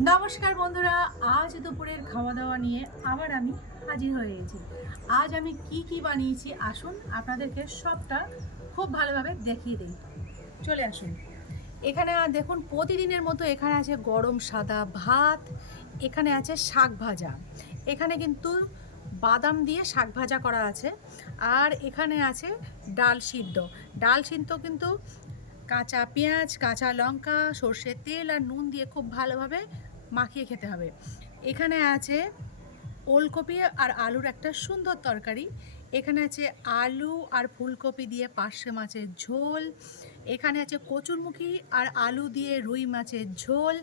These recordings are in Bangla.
নমস্কার বন্ধুরা, আজ দুপুরের খাওয়া দাওয়া নিয়ে আবার আমি হাজির হয়ে গেছি। আজ আমি কি বানিয়েছি আসুন আপনাদেরকে সবটা খুব ভালোভাবে দেখিয়ে দিই। চলে আসুন। এখানে দেখুন প্রতিদিনের মতো এখানে আছে গরম সাদা ভাত, এখানে আছে শাক ভাজা, এখানে কিন্তু বাদাম দিয়ে শাক ভাজা করা আছে, আর এখানে আছে ডাল সিদ্ধ। ডাল সিদ্ধ কিন্তু কাঁচা পেঁয়াজ, কাঁচা লঙ্কা, সর্ষের তেল আর নুন দিয়ে খুব ভালোভাবে মাখিয়ে খেতে হবে। এখানে আছে ওলকপি আর আলুর একটা সুন্দর তরকারি, এখানে আছে আলু আর ফুলকপি দিয়ে পার্শে মাছের ঝোল, এখানে আছে কচুরমুখী আর আলু দিয়ে রুই মাছের ঝোল,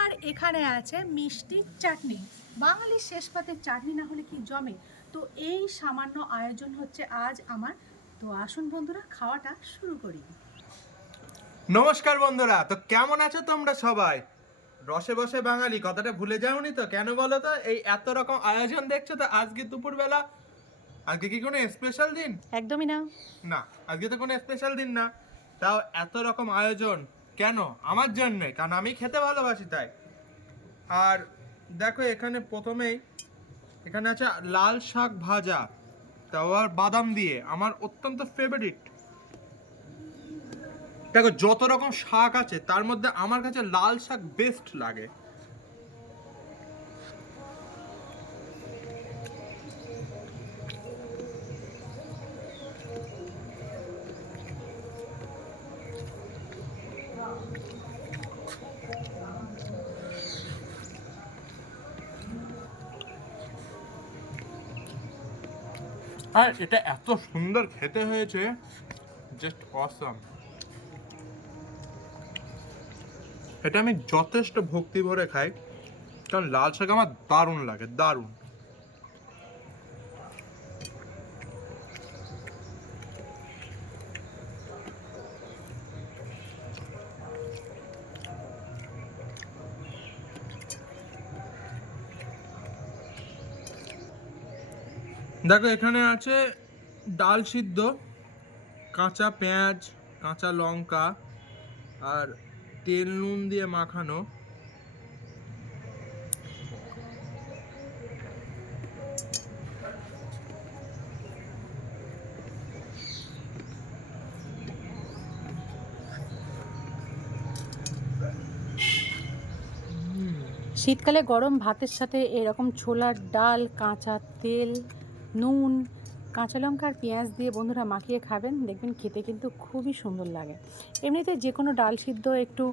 আর এখানে আছে মিষ্টি চাটনি। বাঙালির শেষ পাতের চাটনি না হলে কি জমে? তো এই সামান্য আয়োজন হচ্ছে আজ আমার। তো আসুন বন্ধুরা, খাওয়াটা শুরু করি। নমস্কার বন্ধুরা, তো কেমন আছো তোমরা সবাই? রসে বসে বাঙালি কথাটা ভুলে যাওনি তো? কেন বলো তো? এই এত রকম আয়োজন দেখছো, তো আজকে দুপুরবেলা আজকে কি কোনো স্পেশাল দিন? একদমই না। না, আজকে তো কোনো স্পেশাল দিন না। তাও এত রকম আয়োজন কেন? আমার জন্যই, কারণ আমি খেতে ভালোবাসি তাই। আর দেখো, এখানে প্রথমেই এখানে আছে লাল শাক ভাজা, তাও আর বাদাম দিয়ে, আমার অত্যন্ত ফেভারিট। দেখো, যত রকম শাক আছে তার মধ্যে আমার কাছে লাল শাক বেস্ট লাগে। আর এটা এত সুন্দর খেতে হয়েছে, জাস্ট অসাম। এটা আমি যথেষ্ট ভক্তি ভরে খাই, কারণ লাল শাক আমার দারুণ লাগে, দারুণ। দেখো, এখানে আছে ডাল সিদ্ধ, কাঁচা পেঁয়াজ, কাঁচা লঙ্কা আর তেল নুন দিয়ে মাখানো। শীতকালে গরম ভাতের সাথে এরকম ছোলার ডাল, কাঁচা তেল, নুন, কাঁচা লঙ্কা আর পেঁয়াজ দিয়ে বন্ধুরা মাখিয়ে খাবেন, দেখবেন খেতে কিন্তু খুবই সুন্দর লাগে। এমনিতে যে কোনো ডাল সিদ্ধ একটু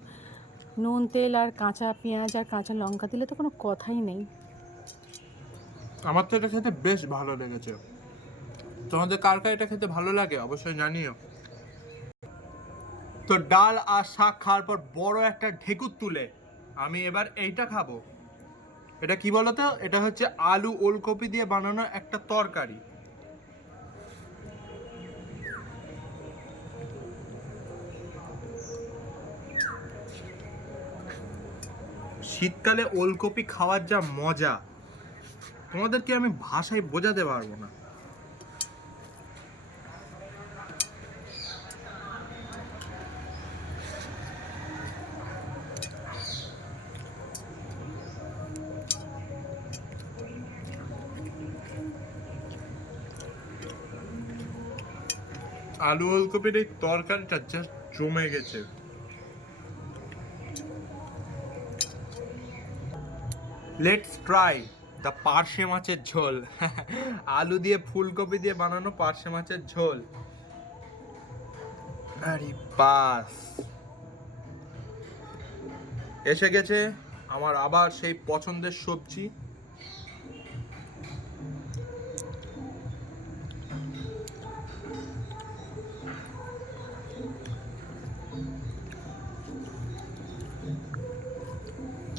নুন, তেল আর কাঁচা পেঁয়াজ আর কাঁচা লঙ্কা দিলে তো কোনো কথাই নেই। আমার তো এটা খেতে বেশ ভালো লেগেছে। তোমাদের কার কার এটা খেতে ভালো লাগে অবশ্যই জানিও। তো ডাল আর শাক খাওয়ার পর বড় একটা ঢেকুর তুলে আমি এবার এইটা খাবো। এটা কি বলতো? এটা হচ্ছে আলু ওলকপি দিয়ে বানানো একটা তরকারি। শীতকালে ওলকপি খাওয়ার যা মজা, তোমাদেরকে আমি ভাষায় বোঝাতে পারবো না। আলু ওলকপির এই তরকারিটা জাস্ট জমে গেছে। লেটস ট্রাই দ্য পার্শে মাছের ঝোল। আলু দিয়ে ফুলকপি দিয়ে বানানো পার্শে মাছের ঝোল। আরে বাস, এসে গেছে আমার আবার সেই পছন্দের সবজি।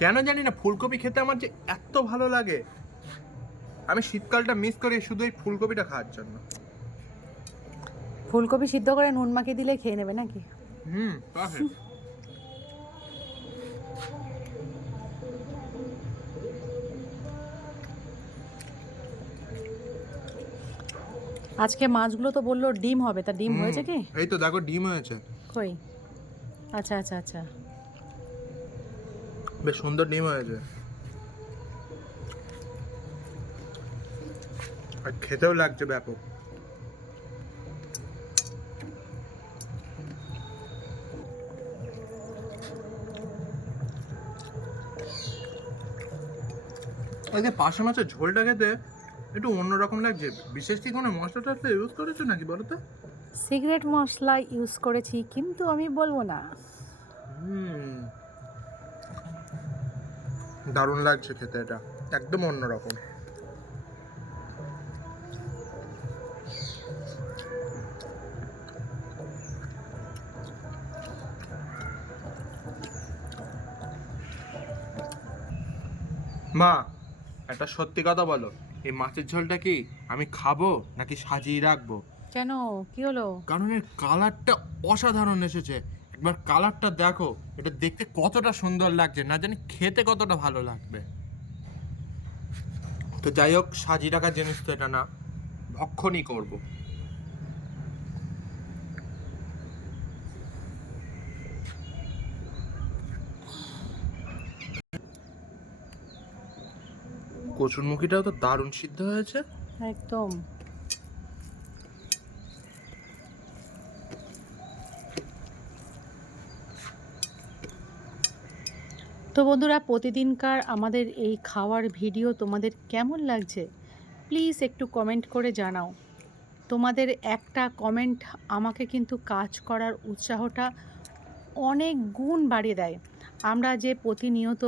কেন জানি না, ফুলকপি খেতে আমার যে এত ভালো লাগে, আমি শীতকালটা মিস করি শুধু এই ফুলকপিটা খাওয়ার জন্য। ফুলকপি সিদ্ধ করে নুন মাখিয়ে দিলে খেয়ে নেবে নাকি? পারফেক্ট। আজকে মাছগুলো তো বললো ডিম হবে, তা ডিম হয়েছে কি? এই তো দেখো, ডিম হয়েছে। কই? আচ্ছা আচ্ছা আচ্ছা। বেশ সুন্দর ডিম হয়েছে, আর খেতেও লাগছে ব্যাপক। এই যে পাশে মাছের ঝোলটা খেতে একটু অন্যরকম লাগছে। বিশেষ কি কোনো মশলা টশলা ইউজ করেছো নাকি বলো তো? সিগারেট মশলা ইউজ করেছি, কিন্তু আমি বলবো না। দারুণ লাগছে খেতে, এটা একদম অন্যরকম। মা, একটা সত্যি কথা বলো, এই মাছের ঝোলটা কি আমি খাবো নাকি সাজিয়ে রাখবো? কেন, কি হলো? কারণ এর কালারটা অসাধারণ এসেছে। একবার কালারটা দেখো, এটা দেখতে কতটা সুন্দর লাগছে, না জানি খেতে কতটা ভালো লাগবে। তো যাই হোক, সাজিয়ে রাখার জিনিস তো এটা না, ভক্ষণই করব। কচুরমুখিটাও তো দারুণ সিদ্ধ হয়েছে। একদম। তো বন্ধুরা, প্রতিদিনকার আমাদের এই খাওয়ার ভিডিও তোমাদের কেমন লাগছে প্লিজ একটু কমেন্ট করে জানাও। তোমাদের একটা কমেন্ট আমাকে কিন্তু কাজ করার উৎসাহটা অনেক গুণ বাড়িয়ে দেয়। আমরা যে প্রতিনিয়ত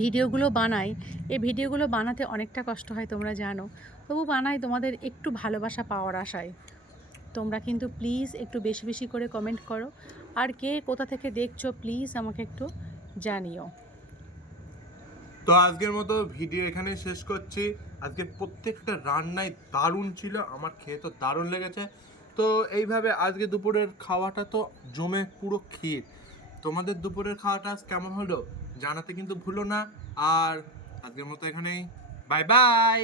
ভিডিওগুলো বানাই, এই ভিডিওগুলো বানাতে অনেকটা কষ্ট হয় তোমরা জানো, তবু বানাই তোমাদের একটু ভালোবাসা পাওয়ার আশায়। তোমরা কিন্তু প্লিজ একটু বেশি বেশি করে কমেন্ট করো, আর কে কোথা থেকে দেখছো প্লিজ আমাকে একটু জানিও। তো আজকের মতো ভিডিও এখানেই শেষ করছি। আজকে প্রত্যেকটা রান্নাই দারুণ ছিল, আমার খেয়ে তো দারুণ লেগেছে। তো এইভাবে আজকে দুপুরের খাওয়াটা তো জমে পুরো ক্ষীর। তোমাদের দুপুরের খাওয়াটা আজ কেমন হলো জানাতে কিন্তু ভুলো না। আর আজকের মতো এখানেই, বাই বাই।